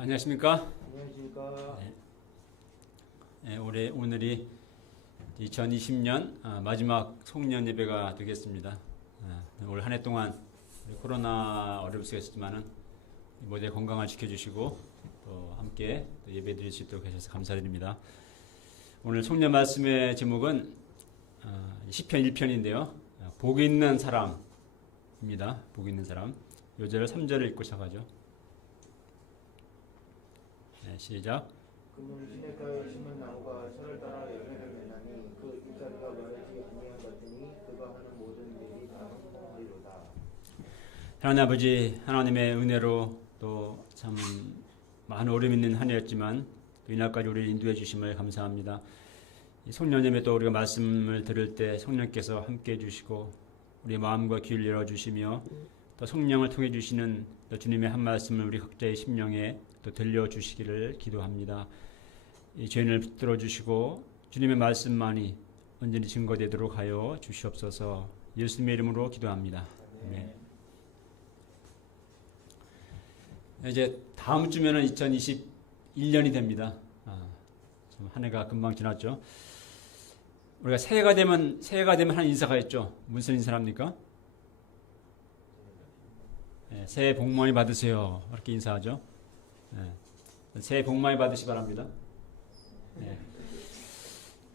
안녕하십니까? 안녕하십니까? 오늘이 2020년 마지막 송년 예배가 되겠습니다. 올 한 해 동안 코로나 어렵으시겠지만은 모두 건강을 지켜주시고 또 함께 예배 드릴 수 있도록 해주셔서 감사드립니다. 오늘 송년 말씀의 제목은 시편 1편인데요. 복 있는 사람입니다. 복 있는 사람. 요절을 3절을 읽고 시작하죠. 시작. 그는 시냇가에 심은 나무가 철을 따라 열매를 맺나니 그 잎사귀가 마르지 아니한 같으니 그가 하는 모든 일이 다 성공하리로다. 하나님 아버지, 하나님의 은혜로 또 참 많은 어려움 있는 한 해였지만 또 이날까지 우리를 인도해 주심을 감사합니다. 송년 예배 또 우리가 말씀을 들을 때 성령께서 함께 해주시고 우리 마음과 귀를 열어주시며 또 성령을 통해 주시는 또 주님의 한 말씀을 우리 각자의 심령에 또 들려주시기를 기도합니다. 이 죄인을 붙들어 주시고 주님의 말씀만이 온전히 증거되도록 하여 주시옵소서. 예수님의 이름으로 기도합니다. 아멘. 이제 다음 주면은 2021년이 됩니다. 한 해가 금방 지났죠. 우리가 새해가 되면 한 인사가 있죠. 무슨 인사랍니까? 새해 복 많이 받으세요. 이렇게 인사하죠. 새해 복 많이 받으시 바랍니다.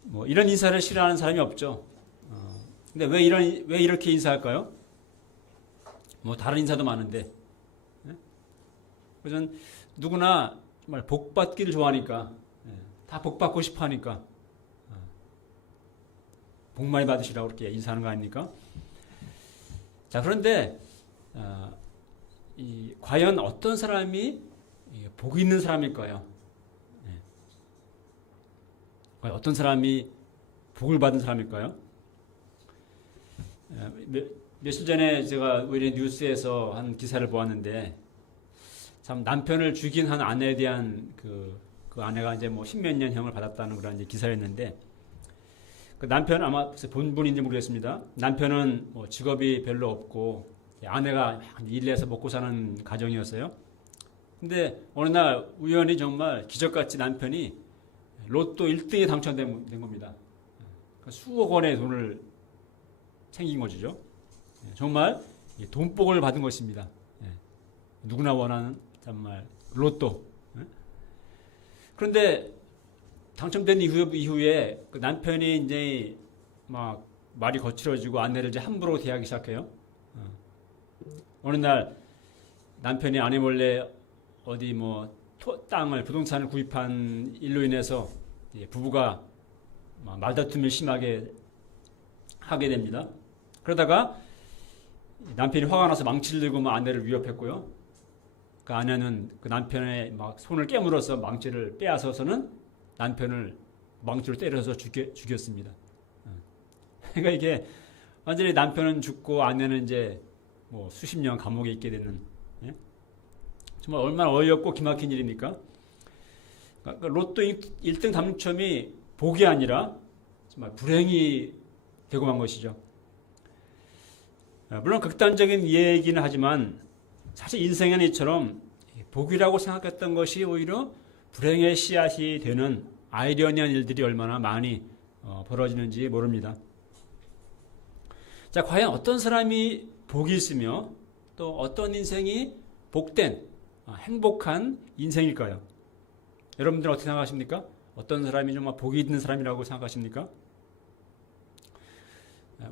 뭐 이런 인사를 싫어하는 사람이 없죠. 근데 왜 이렇게 인사할까요? 뭐 다른 인사도 많은데. 그래서 누구나 정말 복 받기를 좋아하니까, 다 복 받고 싶어 하니까, 복 많이 받으시라고 그렇게 인사하는 거 아닙니까? 자, 그런데, 과연 어떤 사람이 복 있는 사람일까요? 과연 어떤 사람이 복을 받은 사람일까요? 며칠 전에 제가 우리 뉴스에서 한 기사를 보았는데, 참 남편을 죽인 한 아내에 대한 그 아내가 이제 뭐 십몇 년 형을 받았다는 그런 이제 기사였는데, 그 남편 아마 본분인지 모르겠습니다. 남편은 뭐 직업이 별로 없고 아내가 일해서 먹고 사는 가정이었어요. 근데 어느 날 우연히 정말 기적같이 남편이 로또 1등에 당첨된 겁니다. 수억 원의 돈을 챙긴 거죠. 정말 돈복을 받은 것입니다. 누구나 원하는 정말 로또. 그런데 당첨된 이후에 그 남편이 이제 막 말이 거칠어지고 아내를 이제 함부로 대하기 시작해요. 어느 날 남편이 아내 몰래 어디 뭐 땅을 부동산을 구입한 일로 인해서 부부가 말다툼을 심하게 하게 됩니다. 그러다가 남편이 화가 나서 망치를 들고 막 아내를 위협했고요. 그 아내는 그 남편의 막 손을 깨물어서 망치를 빼앗아서는 남편을 망치로 때려서 죽였습니다. 그러니까 이게 완전히 남편은 죽고 아내는 이제 뭐 수십 년 감옥에 있게 되는, 정말 얼마나 어이없고 기막힌 일입니까? 그러니까 로또 1등 당첨이 복이 아니라 정말 불행이 되고 만 것이죠. 물론 극단적인 얘기는 하지만 사실 인생에는 이처럼 복이라고 생각했던 것이 오히려 불행의 씨앗이 되는 아이러니한 일들이 얼마나 많이 벌어지는지 모릅니다. 자, 과연 어떤 사람이 복이 있으며 또 어떤 인생이 복된 행복한 인생일까요? 여러분들은 어떻게 생각하십니까? 어떤 사람이 정말 복이 있는 사람이라고 생각하십니까?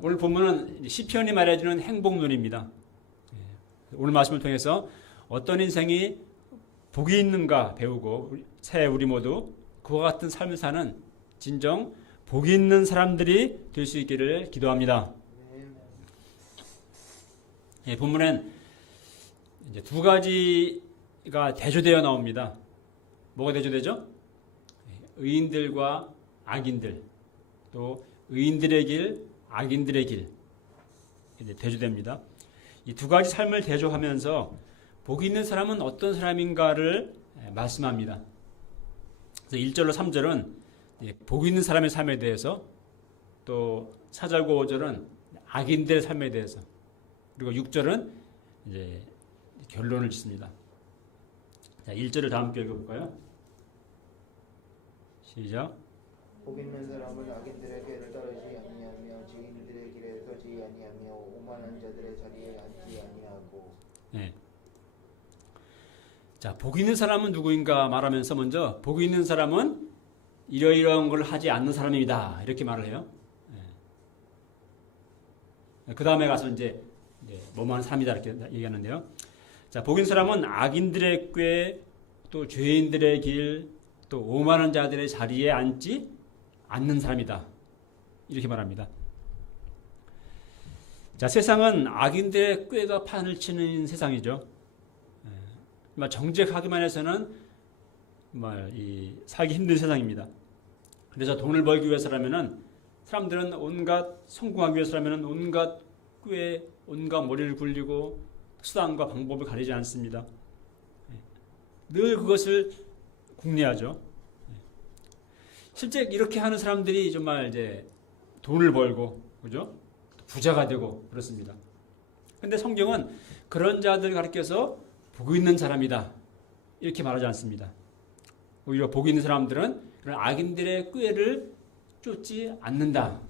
오늘 본문은 시편이 말해주는 행복론입니다. 오늘 말씀을 통해서 어떤 인생이 복이 있는가 배우고 새해 우리 모두 그와 같은 삶을 사는 진정 복이 있는 사람들이 될 수 있기를 기도합니다. 본문엔 이제 두 가지가 대조되어 나옵니다. 뭐가 대조되죠? 의인들과 악인들, 또 의인들의 길, 악인들의 길 이제 대조됩니다. 이 두 가지 삶을 대조하면서 복이 있는 사람은 어떤 사람인가를 말씀합니다. 그래서 1절로 3절은 복이 있는 사람의 삶에 대해서, 또 4절과 5절은 악인들의 삶에 대해서, 그리고 6절은 이제 결론을 짓습니다. 자, 1절을 다 함께 읽어볼까요? 시작. 복 있는 사람은 악인들의 꾀를 따르지 아니하며 지인들의 길에 서지 아니하며 오만한 자들의 자리에 앉지 아니하고. 네. 자, 복 있는 사람은 누구인가 말하면서 먼저 복 있는 사람은 이러이러한 걸 하지 않는 사람입니다. 이렇게 말을 해요. 네. 그 다음에 가서 이제 뭐뭐 하는 사람이다 이렇게 얘기하는데요. 자, 복 있는 사람은 악인들의 꾀, 또 죄인들의 길, 또 오만한 자들의 자리에 앉지 않는 사람이다. 이렇게 말합니다. 자, 세상은 악인들의 꾀가 판을 치는 세상이죠. 정직하기만 해서는 살기 힘든 세상입니다. 그래서 돈을 벌기 위해서라면은 사람들은 온갖 성공하기 위해서라면은 온갖 꾀, 온갖 머리를 굴리고 수단과 방법을 가리지 않습니다. 늘 그것을 궁리하죠. 실제 이렇게 하는 사람들이 정말 이제 돈을 벌고, 그죠? 부자가 되고 그렇습니다. 근데 성경은 그런 자들을 가리켜서 복 있는 사람이다 이렇게 말하지 않습니다. 오히려 복 있는 사람들은 그런 악인들의 꾀를 쫓지 않는다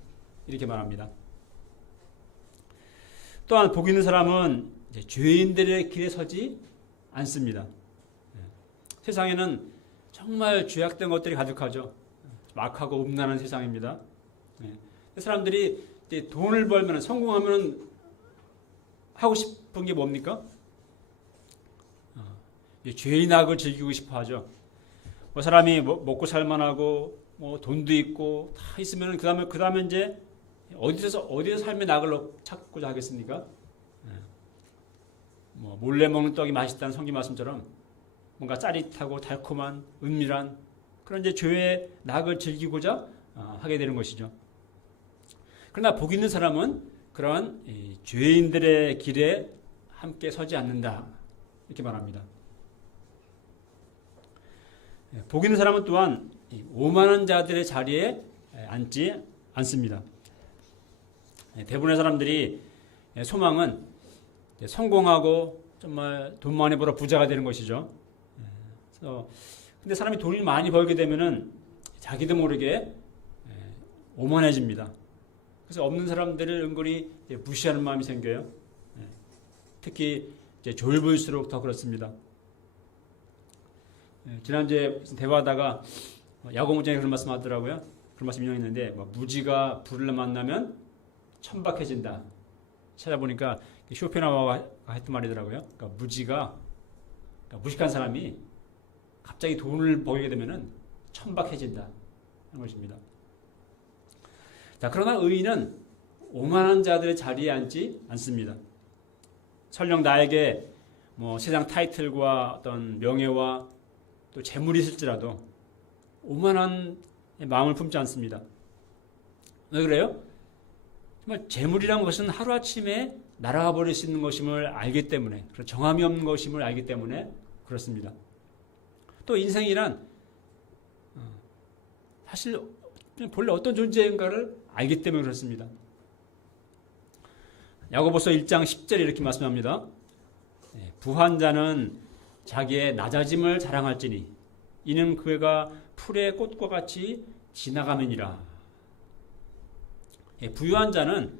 이렇게 말합니다. 또한 복 있는 사람은 이제 죄인들의 길에 서지 않습니다. 세상에는 정말 죄악된 것들이 가득하죠. 막하고 음란한 세상입니다. 사람들이 이제 돈을 벌면 성공하면 하고 싶은 게 뭡니까? 죄의 낙을 즐기고 싶어 하죠. 뭐 사람이 먹고 살만하고 뭐 돈도 있고 다 있으면 그 다음에 이제 어디서 삶의 낙을 찾고자 하겠습니까? 뭐 몰래 먹는 떡이 맛있다는 성경 말씀처럼 뭔가 짜릿하고 달콤한 은밀한 그런 이제 죄의 낙을 즐기고자 하게 되는 것이죠. 그러나 복 있는 사람은 그러한 죄인들의 길에 함께 서지 않는다 이렇게 말합니다. 복 있는 사람은 또한 오만한 자들의 자리에 앉지 않습니다. 대부분의 사람들이 소망은 성공하고 정말 돈 많이 벌어 부자가 되는 것이죠. 근데 사람이 돈을 많이 벌게 되면은 자기도 모르게 오만해집니다. 그래서 없는 사람들을 은근히 무시하는 마음이 생겨요. 특히 이제 졸부일수록 더 그렇습니다. 지난주에 대화하다가 야고보장이 그런 말씀 하더라고요. 그런 말씀 인용했는데 무지가 불을 만나면 천박해진다. 찾아보니까 쇼펜하우어가 했던 말이더라고요. 그러니까 무지가 무식한 사람이 갑자기 돈을 벌게 되면은 천박해진다 하는 것입니다. 자, 그러나 의인은 오만한 자들의 자리에 앉지 않습니다. 설령 나에게 세상 타이틀과 어떤 명예와 또 재물이 있을지라도 오만한 마음을 품지 않습니다. 왜 그래요? 정말 재물이란 것은 하루아침에 날아가 버릴 수 있는 것임을 알기 때문에, 정함이 없는 것임을 알기 때문에 그렇습니다. 또 인생이란 사실 본래 어떤 존재인가를 알기 때문에 그렇습니다. 야고보서 1장 10절에 이렇게 말씀합니다. 부한 자는 자기의 낮아짐을 자랑할지니 이는 그가 풀의 꽃과 같이 지나가면이라. 부유한 자는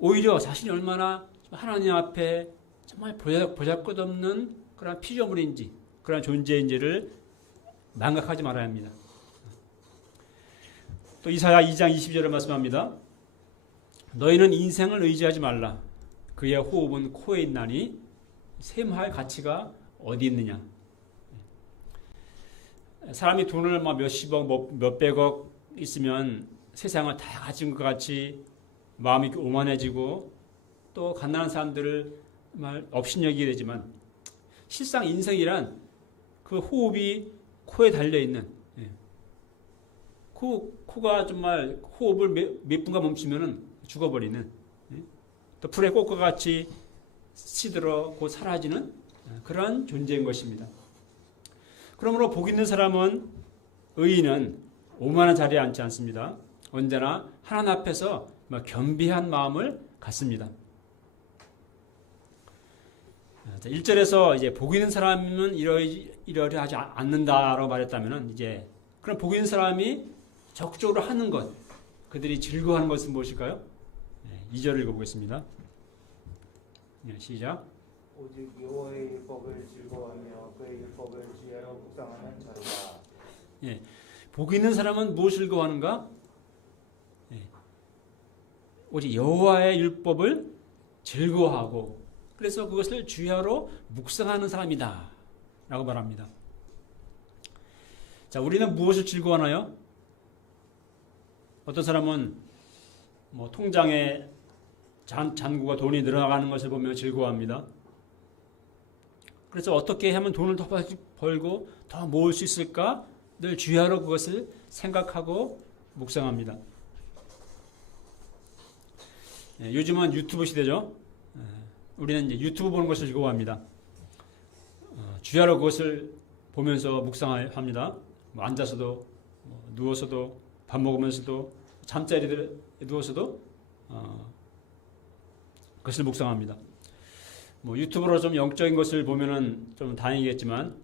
오히려 자신이 얼마나 하나님 앞에 정말 보잘것없는 그런 피조물인지 그런 존재인지를 망각하지 말아야 합니다. 또 이사야 2장 22절을 말씀합니다. 너희는 인생을 의지하지 말라. 그의 호흡은 코에 있나니 셈할 가치가 어디 있느냐. 사람이 돈을 몇십억, 몇백억 있으면 세상을 다 가진 것 같이 마음이 오만해지고 또 가난한 사람들을 정말 업신여기게 되지만 실상 인생이란 그 호흡이 코에 달려있는 코가 정말 호흡을 몇 분간 멈추면 죽어버리는 또 풀의 꽃과 같이 시들어 곧 사라지는 그런 존재인 것입니다. 그러므로 복 있는 사람은 의인은 오만한 자리에 앉지 않습니다. 언제나 하나님 앞에서 겸비한 마음을 갖습니다. 1절에서 이제 복 있는 사람은 이러이러하지 않는다라고 말했다면은 이제 그럼 복 있는 사람이 적극적으로 하는 것, 그들이 즐거워하는 것은 무엇일까요? 2절을 읽어보겠습니다. 시작. 오직 여호와의 율법을 즐거워하며 그의 율법을 지혜로 묵상하는 자로다. 복 있는 사람은 무엇을 즐거워하는가? 오직 여호와의 율법을 즐거워하고 그래서 그것을 주야로 묵상하는 사람이다 라고 말합니다. 자, 우리는 무엇을 즐거워하나요? 어떤 사람은 뭐 통장에 잔고가 돈이 늘어나가는 것을 보며 즐거워합니다. 그래서 어떻게 하면 돈을 더 벌고 더 모을 수 있을까? 늘 주야로 그것을 생각하고 묵상합니다. 요즘은 유튜브 시대죠. 우리는 이제 유튜브 보는 것을 즐거워합니다. 주야로 그것을 보면서 묵상합니다. 뭐 앉아서도 누워서도 밥 먹으면서도 잠자리에 누워서도 그것을 묵상합니다. 뭐 유튜브로 좀 영적인 것을 보면은 좀 다행이겠지만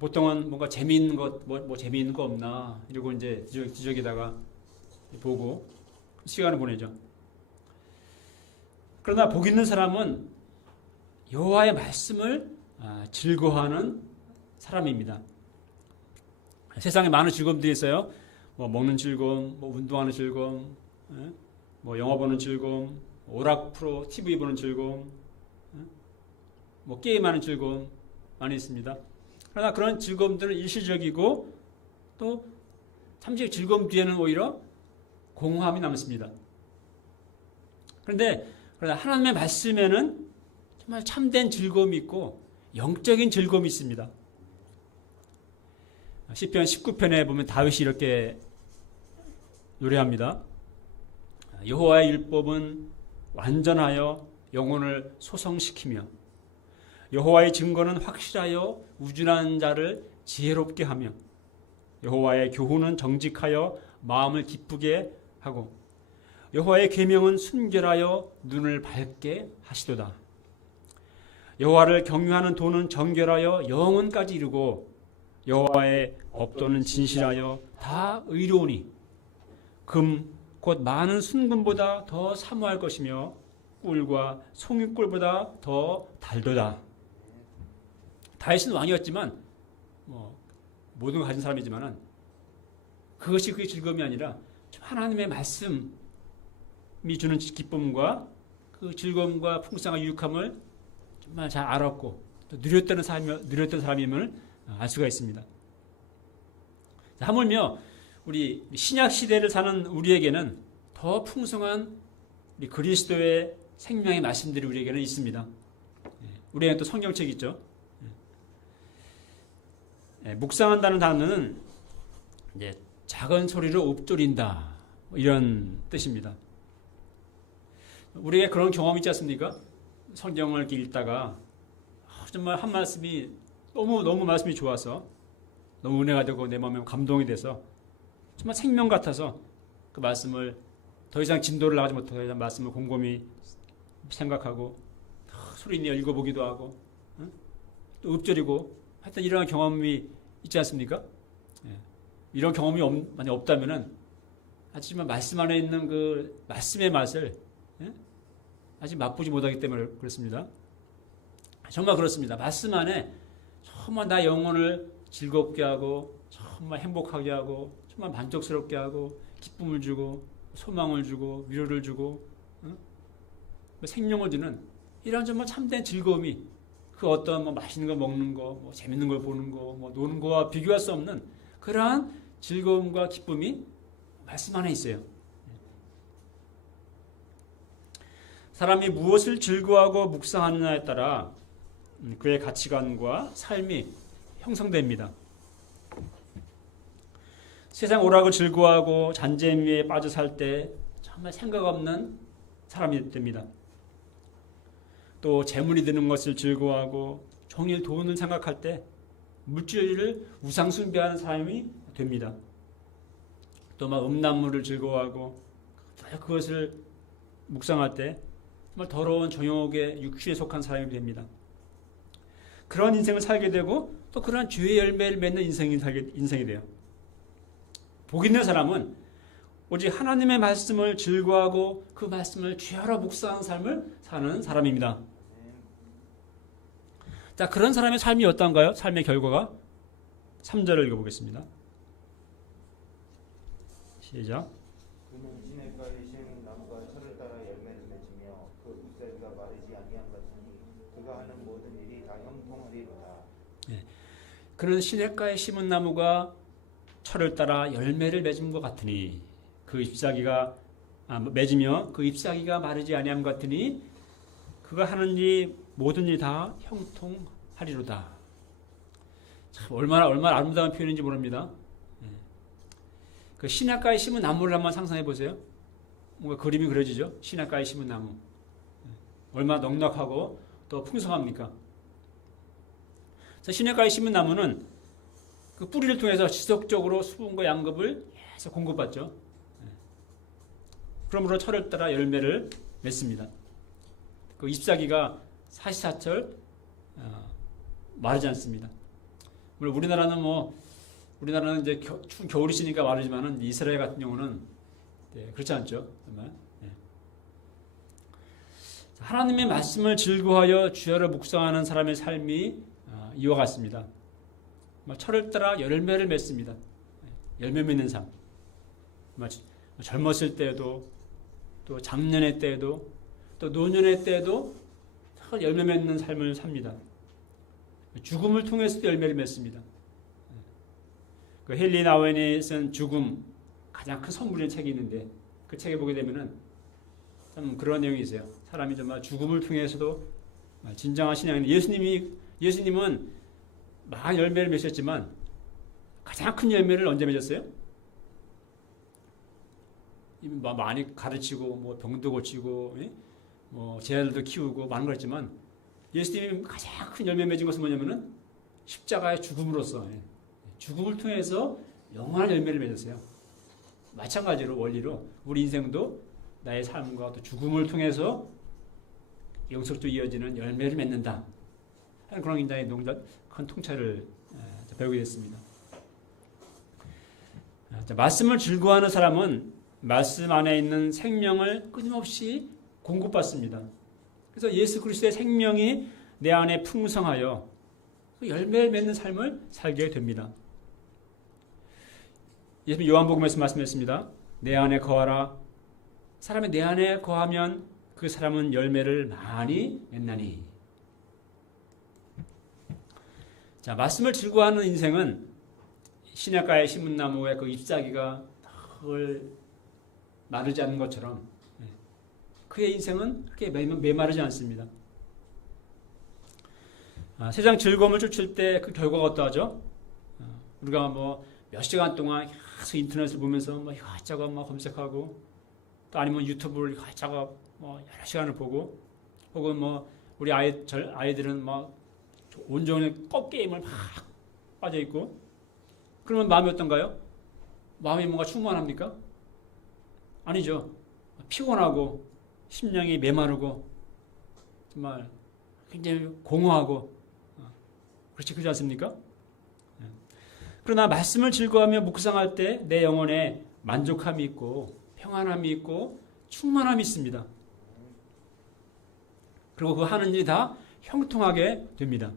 보통은 뭔가 재미있는 것, 뭐 재미있는 거 없나 이러고 이제 지적에다가 보고 시간을 보내죠. 그러나 복 있는 사람은 여호와의 말씀을 즐거워하는 사람입니다. 세상에 많은 즐거움들이 있어요. 뭐 먹는 즐거움, 뭐 운동하는 즐거움, 뭐 영화 보는 즐거움, 오락 프로 TV 보는 즐거움, 뭐 게임하는 즐거움 많이 있습니다. 그러나 그런 즐거움들은 일시적이고 또 잠시 즐거움 뒤에는 오히려 공허함이 남습니다. 그러나 하나님의 말씀에는 정말 참된 즐거움이 있고 영적인 즐거움이 있습니다. 시편 19편에 보면 다윗이 이렇게 노래합니다. 여호와의 율법은 완전하여 영혼을 소성시키며 여호와의 증거는 확실하여 우준한 자를 지혜롭게 하며 여호와의 교훈은 정직하여 마음을 기쁘게 하고 여호와의 계명은 순결하여 눈을 밝게 하시도다. 여호와를 경유하는 도는 정결하여 영혼까지 이루고 여호와의 업도는 진실하여 다 의로우니 금 곧 많은 순금보다 더 사모할 것이며 꿀과 송이꿀보다 더 달도다. 다윗은 왕이었지만 모든 걸 가진 사람이지만은 그것이 그의 즐거움이 아니라 하나님의 말씀이 주는 기쁨과 그 즐거움과 풍성한 유익함을 정말 잘 알았고 또 누렸던 사람임을 알 수가 있습니다. 하물며 우리 신약 시대를 사는 우리에게는 더 풍성한 우리 그리스도의 생명의 말씀들이 우리에게는 있습니다. 우리에게는 또 성경책 있죠. 묵상한다는 단어는 이제 작은 소리로 읊조린다 이런 뜻입니다. 우리에게 그런 경험 있지 않습니까? 성경을 이렇게 읽다가 정말 한 말씀이 너무 말씀이 좋아서 너무 은혜가 되고 내 마음에 감동이 돼서 정말 생명 같아서 그 말씀을 더 이상 진도를 나가지 못하고 말씀을 곰곰이 생각하고 소리 내어 읽어보기도 하고 또 읊조리고 하여튼 이런 경험이 있지 않습니까? 이런 경험이 만약 없다면은 하지만 말씀 안에 있는 그 말씀의 맛을 아직 맛보지 못하기 때문에 그렇습니다. 정말 그렇습니다. 말씀 안에 정말 나 영혼을 즐겁게 하고 정말 행복하게 하고 정말 만족스럽게 하고 기쁨을 주고 소망을 주고 위로를 주고 생명을 주는 이런 정말 참된 즐거움이 그 어떤 뭐 맛있는 거 먹는 거, 뭐 재밌는 걸 보는 거, 뭐 노는 거와 비교할 수 없는 그러한 즐거움과 기쁨이 말씀 안에 있어요. 사람이 무엇을 즐거워하고 묵상하느냐에 따라 그의 가치관과 삶이 형성됩니다. 세상 오락을 즐거워하고 잔재미에 빠져 살 때 정말 생각 없는 사람이 됩니다. 또 재물이 드는 것을 즐거워하고 종일 돈을 생각할 때 물질을 우상숭배하는 사람이 됩니다. 또 막 음란물을 즐거워하고 그것을 묵상할 때 정말 더러운 정욕의 육신에 속한 사람이 됩니다. 그런 인생을 살게 되고 또 그러한 주의 열매를 맺는 인생이 돼요. 복 있는 사람은 오직 하나님의 말씀을 즐거워하고 그 말씀을 죄하러 묵상하는 삶을 사는 사람입니다. 자, 그런 사람의 삶이 어떤가요? 삶의 결과가 3절을 읽어보겠습니다. 시작. 그는 시냇가에 심은 나무가 철을 따라 열매를 맺으며 그 잎사귀가 마르지 아니한 같으니 그가 하는 모든 일이 다 형통하리로다. 그는 시냇가에 심은 나무가 철을 따라 열매를 맺은 것 같으니 그 잎사귀가 맺으며 그 잎사귀가 마르지 아니함 같으니 그가 하는 일 모든 일이 다 형통하리로다. 참 얼마나 아름다운 표현인지 모릅니다. 그 시냇가에 심은 나무를 한번 상상해 보세요. 뭔가 그림이 그려지죠. 시냇가에 심은 나무 얼마나 넉넉하고 또 풍성합니까? 시냇가에 심은 나무는 그 뿌리를 통해서 지속적으로 수분과 양급을 계속 공급받죠. 그러므로 철을 따라 열매를 맺습니다. 그 잎사귀가 사시사철 마르지 않습니다. 물론 우리나라는 이제 추운 겨울이시니까 마르지만은 이스라엘 같은 경우는 그렇지 않죠. 정말. 하나님의 말씀을 즐거워하여 주야로 묵상하는 사람의 삶이 이와 같습니다. 철을 따라 열매를 맺습니다. 열매 맺는 삶. 젊었을 때에도 또 장년의 때에도 또 노년의 때에도 열매 맺는 삶을 삽니다. 죽음을 통해서도 열매를 맺습니다. 그 헨리 나우엔이 쓴 죽음 가장 큰 선물인 책이 있는데 그 책에 보게 되면은 참 그런 내용이 있어요. 사람이 정말 죽음을 통해서도 진정한 신앙인데 예수님은 많은 열매를 맺었지만 가장 큰 열매를 언제 맺었어요? 많이 가르치고 뭐 병도 고치고 뭐 제자들도 키우고 많은 걸 했지만 예수님이 가장 큰 열매 맺은 것은 뭐냐면은 십자가의 죽음으로써 죽음을 통해서 영원한 열매를 맺었어요. 마찬가지로 원리로 우리 인생도 나의 삶과 또 죽음을 통해서 영적으로 이어지는 열매를 맺는다 하는 그런 굉장히 큰 통찰을 배우게 됐습니다. 말씀을 즐거워하는 사람은 말씀 안에 있는 생명을 끊임없이 공급받습니다. 그래서 예수 그리스도의 생명이 내 안에 풍성하여 열매를 맺는 삶을 살게 됩니다. 예수님 요한복음에서 말씀했습니다. 내 안에 거하라. 사람이 내 안에 거하면 그 사람은 열매를 많이 맺나니. 자, 말씀을 즐거워하는 인생은 시냇가에 심은 나무의 그 잎사귀가 늘 마르지 않는 것처럼 그의 인생은 그렇게 메마르지 않습니다. 세상 즐거움을 쫓을 때 그 결과가 어떠하죠? 우리가 뭐 몇 시간 동안 계속 인터넷을 보면서 뭐 이것저것 막 검색하고 또 아니면 유튜브를 이것저것 뭐 여러 시간을 보고 혹은 뭐 우리 아이들은 막 온종일 게임을 막 빠져 있고 그러면 마음이 어떤가요? 마음이 뭔가 충만합니까? 아니죠. 피곤하고 심령이 메마르고 정말 굉장히 공허하고 그렇지 않습니까? 그러나 말씀을 즐거워하며 묵상할 때 내 영혼에 만족함이 있고 평안함이 있고 충만함이 있습니다. 그리고 그 하는 일이 다 형통하게 됩니다.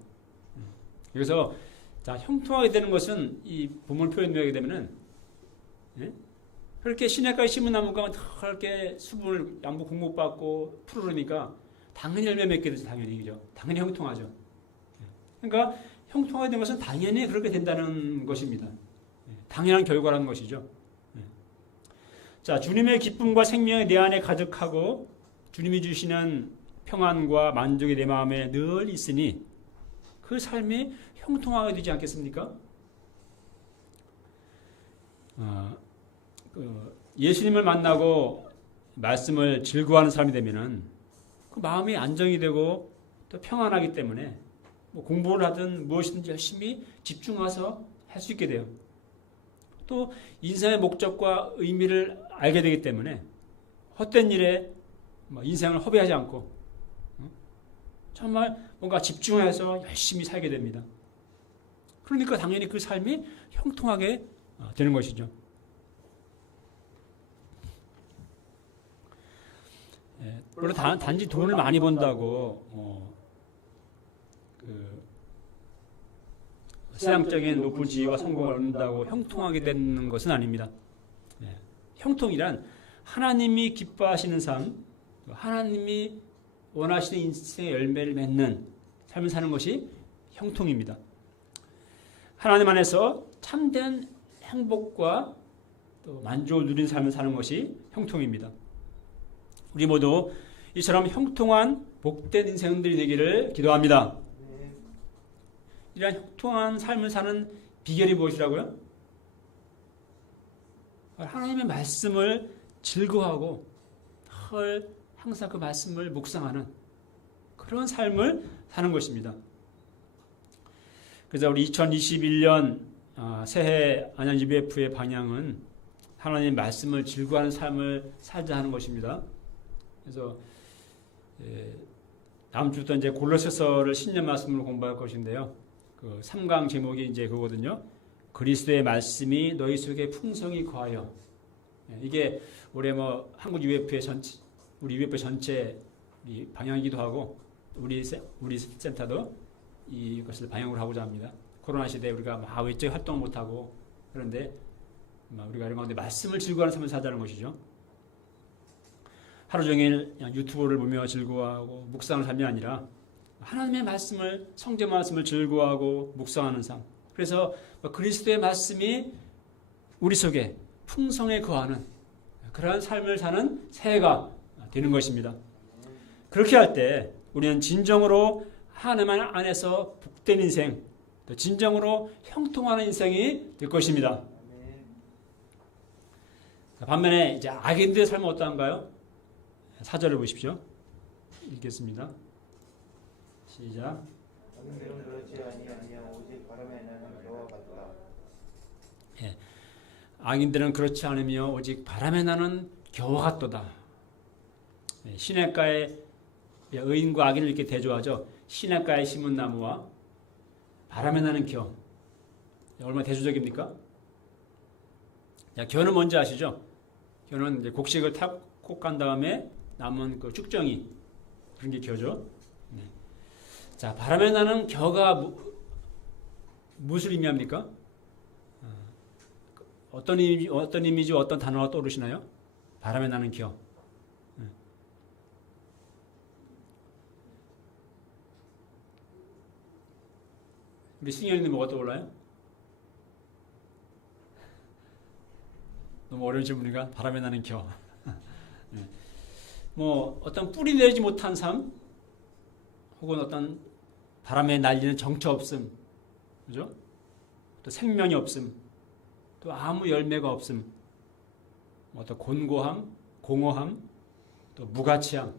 그래서 자, 형통하게 되는 것은 이 본문 표현하게 되면은 그렇게 시냇가에 심은 나무가 그렇게 수분을 양부 공급받고 푸르르니까 당연히 열매 맺게 되죠. 당연히 그죠. 당연히 형통하죠. 그러니까 형통하게 된 것은 당연히 그렇게 된다는 것입니다. 당연한 결과라는 것이죠. 자, 주님의 기쁨과 생명이 내 안에 가득하고 주님이 주시는 평안과 만족이 내 마음에 늘 있으니 그 삶이 형통하게 되지 않겠습니까? 예수님을 만나고 말씀을 즐거워하는 사람이 되면은 그 마음이 안정이 되고 또 평안하기 때문에 뭐 공부를 하든 무엇이든지 열심히 집중해서 할 수 있게 돼요. 또 인생의 목적과 의미를 알게 되기 때문에 헛된 일에 인생을 허비하지 않고 정말 뭔가 집중해서 열심히 살게 됩니다. 그러니까 당연히 그 삶이 형통하게 되는 것이죠. 물론 단지 돈을 많이 번다고 그 세상적인 높은 지위와 성공을 얻는다고 형통하게 되는 것은 아닙니다. 형통이란 하나님이 기뻐하시는 삶, 하나님이 원하시는 인생의 열매를 맺는 삶을 사는 것이 형통입니다. 하나님 안에서 참된 행복과 또 만족을 누리는 삶을 사는 것이 형통입니다. 우리 모두 이처럼 형통한 복된 인생들이 되기를 기도합니다. 이러한 형통한 삶을 사는 비결이 무엇이라고요? 하나님의 말씀을 즐거워하고 항상 그 말씀을 묵상하는 그런 삶을 사는 것입니다. 그래서 우리 2021년 새해 안양 UBF의 방향은 하나님의 말씀을 즐거워하는 삶을 살자 하는 것입니다. 그래서 다음 주부터 이제 골로새서를 신년 말씀으로 공부할 것인데요. 그 3강 제목이 이제 그거거든요. 그리스도의 말씀이 너희 속에 풍성히 거하여. 이게 올해 뭐 한국 UF의 전체, 우리 UF 전체 방향이기도 하고 우리 센터도 이것을 방향으로 하고자 합니다. 코로나 시대에 우리가 막 외적 활동 못 하고 그런데 우리가 이런 가운데 말씀을 즐거워하는 삶을 살자는 것이죠. 하루 종일 그냥 유튜브를 보며 즐거워하고 묵상을 삶이 아니라 하나님의 말씀을 성경 말씀을 즐거워하고 묵상하는 삶. 그래서 그리스도의 말씀이 우리 속에 풍성에 거하는 그러한 삶을 사는 새해가 되는 것입니다. 그렇게 할 때 우리는 진정으로 하나님 안에서 복된 인생, 또 진정으로 형통하는 인생이 될 것입니다. 반면에 이제 악인들의 삶은 어떠한가요? 4절을 보십시오. 읽겠습니다. 시작. 악인들은 그렇지 아니하며 오직 바람에 나는 겨와 같다. 악인들은 그렇지 않으며 오직 바람에 나는 겨와 같도다. 시냇가에 의인과 악인을 이렇게 대조하죠. 시냇가에 심은 나무와 바람에 나는 겨. 얼마나 대조적입니까? 겨는 뭔지 아시죠? 겨는 이제 곡식을 탁 간 다음에 남은 그 쭉정이 그런 게 겨죠. 자, 바람에 나는 겨가 무엇을 의미합니까? 어떤 이미지, 어떤 단어가 떠오르시나요? 바람에 나는 겨. 우리 승현이는 뭐가 떠올라요? 너무 어려운 질문이니까 바람에 나는 겨. 뭐 어떤 뿌리 내리지 못한 삶, 혹은 어떤 바람에 날리는 정처 없음, 그죠? 또 생명이 없음, 또 아무 열매가 없음, 어떤 곤고함, 공허함, 또 무가치함,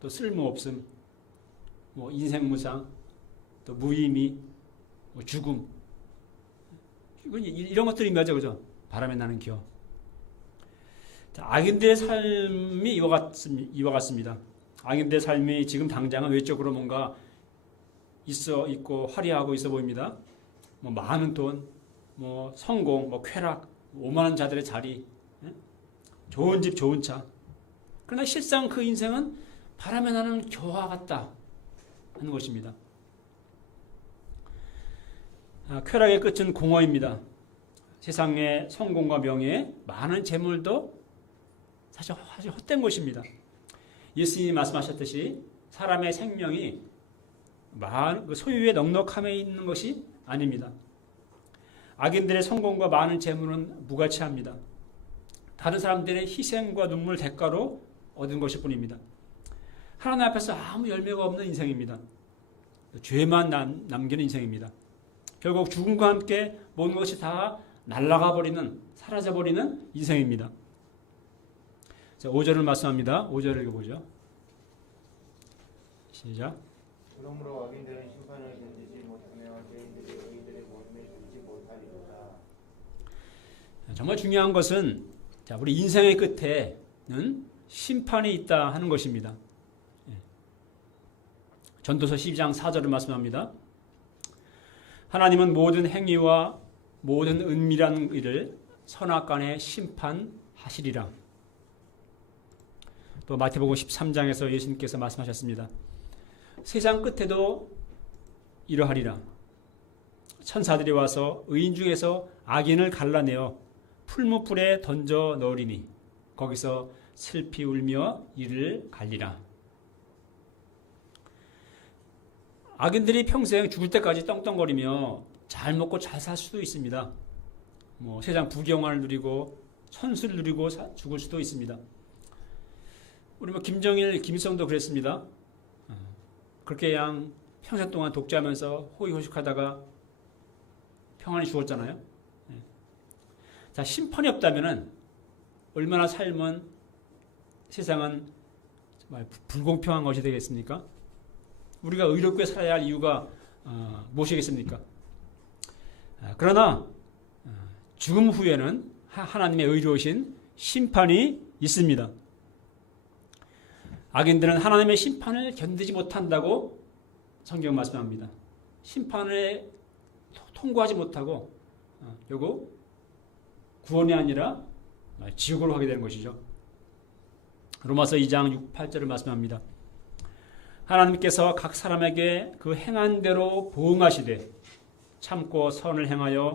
또 쓸모 없음, 뭐 인생 무상, 또 무의미, 뭐 죽음, 이런 것들이 맞죠, 그죠? 바람에 나는 겨. 자, 악인들의 삶이 이와 같습니다. 악인들의 삶이 지금 당장은 외적으로 뭔가 있고 화려하고 있어 보입니다. 뭐 많은 돈, 뭐 성공, 뭐 쾌락, 오만한 자들의 자리, 좋은 집, 좋은 차. 그러나 실상 그 인생은 바람에 나는 겨와 같다 하는 것입니다. 쾌락의 끝은 공허입니다. 세상의 성공과 명예, 많은 재물도 사실 헛된 것입니다. 예수님이 말씀하셨듯이 사람의 생명이 소유의 넉넉함에 있는 것이 아닙니다. 악인들의 성공과 많은 재물은 무가치합니다. 다른 사람들의 희생과 눈물 대가로 얻은 것일 뿐입니다. 하나님 앞에서 아무 열매가 없는 인생입니다. 죄만 남기는 인생입니다. 결국 죽음과 함께 모든 것이 다 날아가 버리는, 사라져 버리는 인생입니다. 자, 5절을 말씀합니다. 5절을 읽어보죠. 시작. 그러므로 악인들은 심판을 견디지 못하며 죄인들이 의인들의 모임에 들지 못하리로다. 정말 중요한 것은 우리 인생의 끝에는 심판이 있다 하는 것입니다. 전도서 12장 4절을 말씀합니다. 하나님은 모든 행위와 모든 은밀한 일을 선악간에 심판하시리라. 또 마태복음 13장에서 예수님께서 말씀하셨습니다. 세상 끝에도 이러하리라. 천사들이 와서 의인 중에서 악인을 갈라내어 풀무불에 던져 넣으리니 거기서 슬피 울며 이를 갈리라. 악인들이 평생 죽을 때까지 떵떵거리며 잘 먹고 잘 살 수도 있습니다. 뭐 세상 부경화를 누리고 천수를 누리고 죽을 수도 있습니다. 우리 뭐 김정일, 김일성도 그랬습니다. 그렇게 그냥 평생 동안 독재하면서 호의호식하다가 평안히 죽었잖아요. 자, 심판이 없다면은 얼마나 삶은 세상은 정말 불공평한 것이 되겠습니까? 우리가 의롭게 살아야 할 이유가 무엇이겠습니까? 그러나 죽음 후에는 하나님의 의로우신 심판이 있습니다. 악인들은 하나님의 심판을 견디지 못한다고 성경 말씀합니다. 심판을 통과하지 못하고 결국 구원이 아니라 지옥으로 가게 되는 것이죠. 로마서 2장 6, 8절을 말씀합니다. 하나님께서 각 사람에게 그 행한 대로 보응하시되 참고 선을 행하여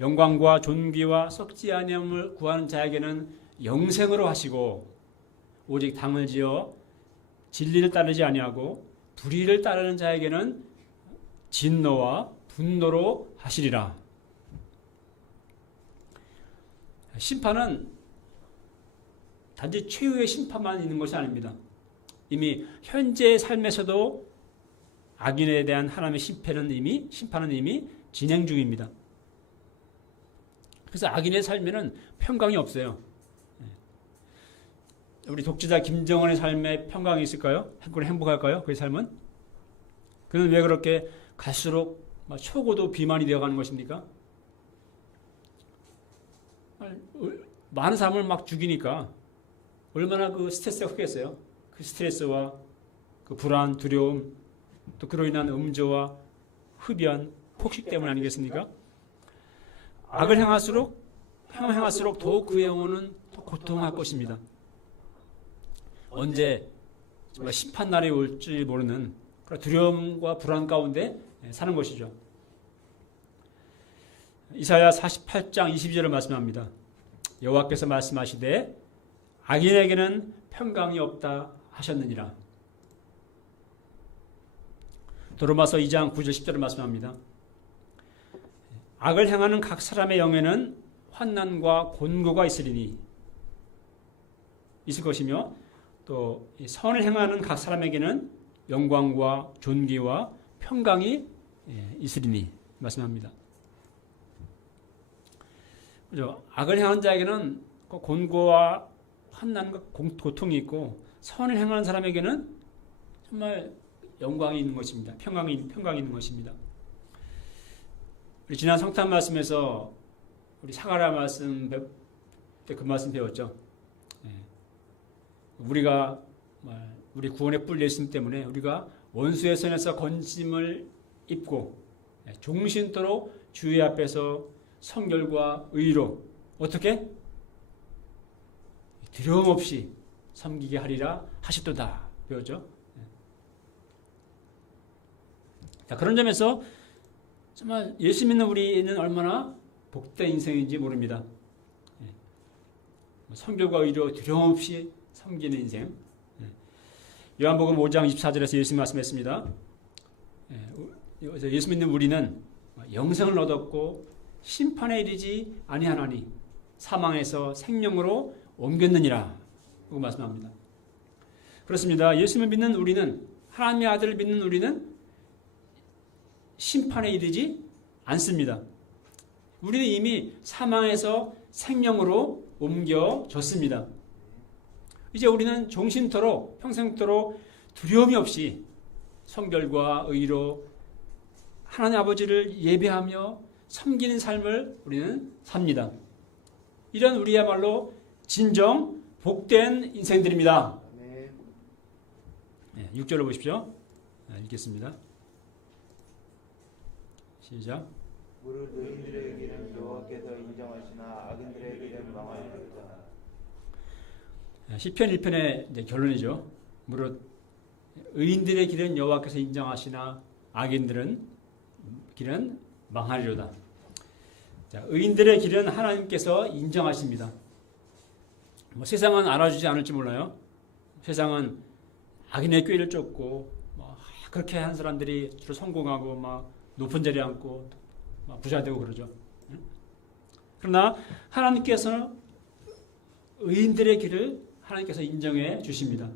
영광과 존귀와 썩지 아니함을 구하는 자에게는 영생으로 하시고 오직 당을 지어 진리를 따르지 아니하고 불의를 따르는 자에게는 진노와 분노로 하시리라. 심판은 단지 최후의 심판만 있는 것이 아닙니다. 이미 현재의 삶에서도 악인에 대한 하나님의 심판은 이미 진행 중입니다. 그래서 악인의 삶에는 평강이 없어요. 우리 독재자 김정은의 삶에 평강이 있을까요? 행복할까요? 그의 삶은? 그는 왜 그렇게 갈수록 초고도 비만이 되어가는 것입니까? 많은 사람을 막 죽이니까 얼마나 그 스트레스가 크겠어요? 그 스트레스와 그 불안, 두려움, 또 그로 인한 음주와 흡연, 폭식 때문 아니겠습니까? 악을 행할수록 더욱 그의 영혼은 더 고통할 것입니다. 언제 정말 심판 날이 올지 모르는 그런 두려움과 불안 가운데 사는 것이죠. 이사야 48장 22절을 말씀합니다. 여호와께서 말씀하시되 악인에게는 평강이 없다 하셨느니라. 또 로마서 2장 9절 10절을 말씀합니다. 악을 행하는 각 사람의 영에는 환난과 곤고가 있을 것이며 또 선을 행하는 각 사람에게는 영광과 존귀와 평강이 있으리니 말씀합니다. 그죠? 악을 행하는 자에게는 곤고와 환난과 고통이 있고 선을 행하는 사람에게는 정말 영광이 있는 것입니다. 평강이 있는 것입니다. 우리 지난 성탄 말씀에서 우리 사가랴 말씀 때 그 말씀 배웠죠. 우리가 우리 구원의 뿔 예수님 때문에 우리가 원수의 손에서 건짐을 입고 종신토록 주의 앞에서 성결과 의로 어떻게? 두려움 없이 섬기게 하리라 하셨도다 배웠죠. 자, 그런 점에서 정말 예수 믿는 우리는 얼마나 복된 인생인지 모릅니다. 성결과 의로 두려움 없이 섬기는 인생. 요한복음 5장 24절에서 예수님 말씀했습니다. 예수 믿는 우리는 영생을 얻었고 심판에 이르지 아니하나니 사망에서 생명으로 옮겼느니라 라고 말씀합니다. 그렇습니다. 예수를 믿는 우리는, 하나님의 아들을 믿는 우리는 심판에 이르지 않습니다. 우리는 이미 사망에서 생명으로 옮겨졌습니다. 이제 우리는 종신토록 평생토록 두려움이 없이 성결과 의로 하나님 아버지를 예배하며 섬기는 삶을 우리는 삽니다. 이런 우리야말로 진정 복된 인생들입니다. 6절을 보십시오. 읽겠습니다. 시작. 무릇 의인들의 길은 여호와께서 인정하시나 악인들의 길은 망하리로다. 시편 1편의 이제 결론이죠. 무릇 의인들의 길은 여호와께서 인정하시나 악인들은 길은 망하리로다. 자, 의인들의 길은 하나님께서 인정하십니다. 뭐 세상은 알아주지 않을지 몰라요. 세상은 악인의 꾀를 쫓고 그렇게 한 사람들이 주로 성공하고 막 높은 자리에 앉고 막 부자 되고 그러죠. 그러나 하나님께서는 의인들의 길을 하나님께서 인정해 주십니다.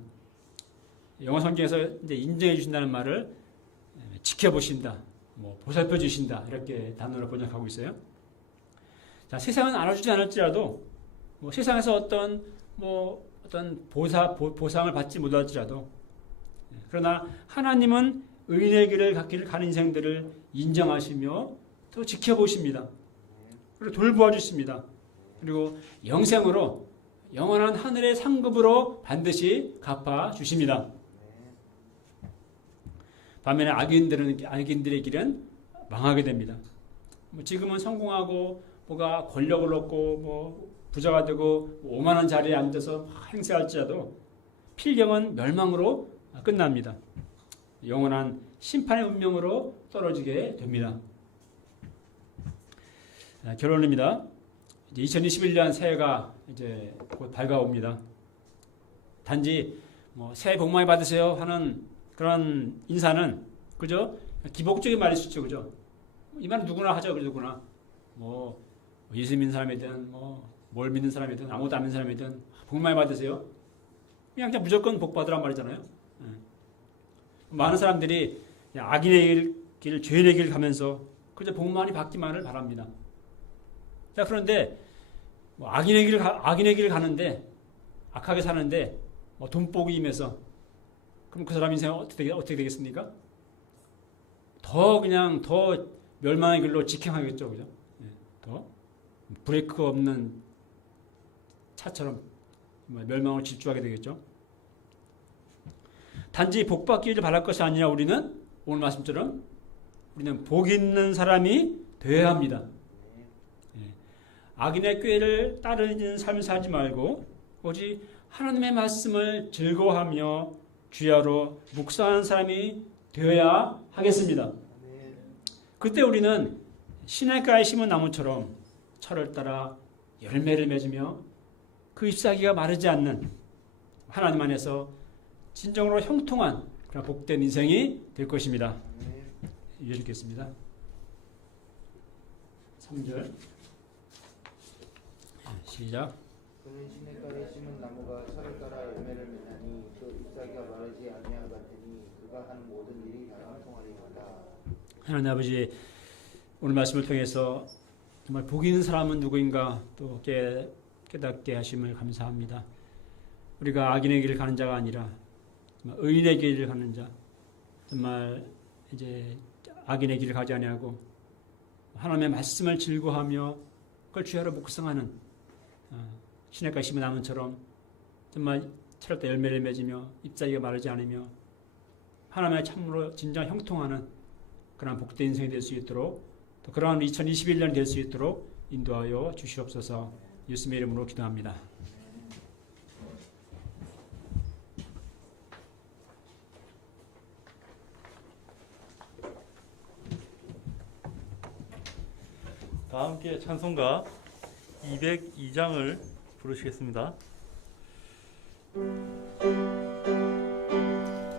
영어 성경에서 이제 인정해 주신다는 말을 지켜보신다, 뭐 보살펴 주신다 이렇게 단어로 번역하고 있어요. 자, 세상은 알아주지 않을지라도 뭐 세상에서 어떤 보상을 받지 못할지라도 그러나 하나님은 의인의 길을 가는 인생들을 인정하시며 또 지켜보십니다. 그리고 돌보아 주십니다. 그리고 영생으로 영원한 하늘의 상급으로 반드시 갚아 주십니다. 반면에 악인들의 길은 망하게 됩니다. 지금은 성공하고 뭐가 권력을 얻고 뭐 부자가 되고 오만한 자리에 앉아서 행세할지라도 필경은 멸망으로 끝납니다. 영원한 심판의 운명으로 떨어지게 됩니다. 결론입니다. 이제 2021년 새해가 이제 곧 다가옵니다. 단지 뭐 새해 복 많이 받으세요 하는 그런 인사는 그죠? 기복적인 말일 수 있죠, 그죠? 이 말은 누구나 하죠, 누구나. 뭐 예수 믿는 사람이든 뭘 믿는 사람이든 아무것도 안 믿는 사람이든 복 많이 받으세요. 그냥 무조건 복 받으란 말이잖아요. 많은 사람들이 악인의 길, 죄인의 길 가면서 그저 복 많이 받기만을 바랍니다. 자, 그런데 악인의 길 가는데 악하게 사는데 돈복이 임해서 그럼 그 사람 인생은 어떻게 되겠습니까? 더 멸망의 길로 직행하겠죠, 그죠? 더 브레이크 없는 차처럼 멸망을 질주하게 되겠죠. 단지 복 받기를 바랄 것이 아니라 우리는 오늘 말씀처럼 우리는 복 있는 사람이 되어야 합니다. 악인의 꾀를 따르는 삶을 살지 말고 오직 하나님의 말씀을 즐거워하며 주야로 묵상하는 사람이 되어야 하겠습니다. 그때 우리는 시냇가에 심은 나무처럼 철을 따라 열매를 맺으며 그 잎사귀가 마르지 않는 하나님 안에서 진정으로 형통한 그런 복된 인생이 될 것입니다. 이어 읽겠습니다. 3절 시작. 그는 시냇가에 심은 나무가 철을 따라 열매를 맺나니 그 잎사귀가 마르지 아니한 같으니 그가 하는 모든 일이 다 형통하리로다. 하나님 아버지, 오늘 말씀을 통해서 정말 복 있는 사람은 누구인가 또 깨닫게 하심을 감사합니다. 우리가 악인의 길을 가는 자가 아니라 의인의 길을 가는 자, 정말 이제 악인의 길을 가지 아니하고 하나님의 말씀을 즐거워하며 그걸 주야로 묵상하는 시냇가에 심은 나무처럼 정말 철을 때 열매를 맺으며 잎사귀가 마르지 않으며 하나님의 참으로 진정 형통하는 그런 복된 인생이 될 수 있도록 또 그러한 2021년이 될 수 있도록 인도하여 주시옵소서. 예수님의 이름으로 기도합니다. 다 함께 찬송가 202장을 부르시겠습니다.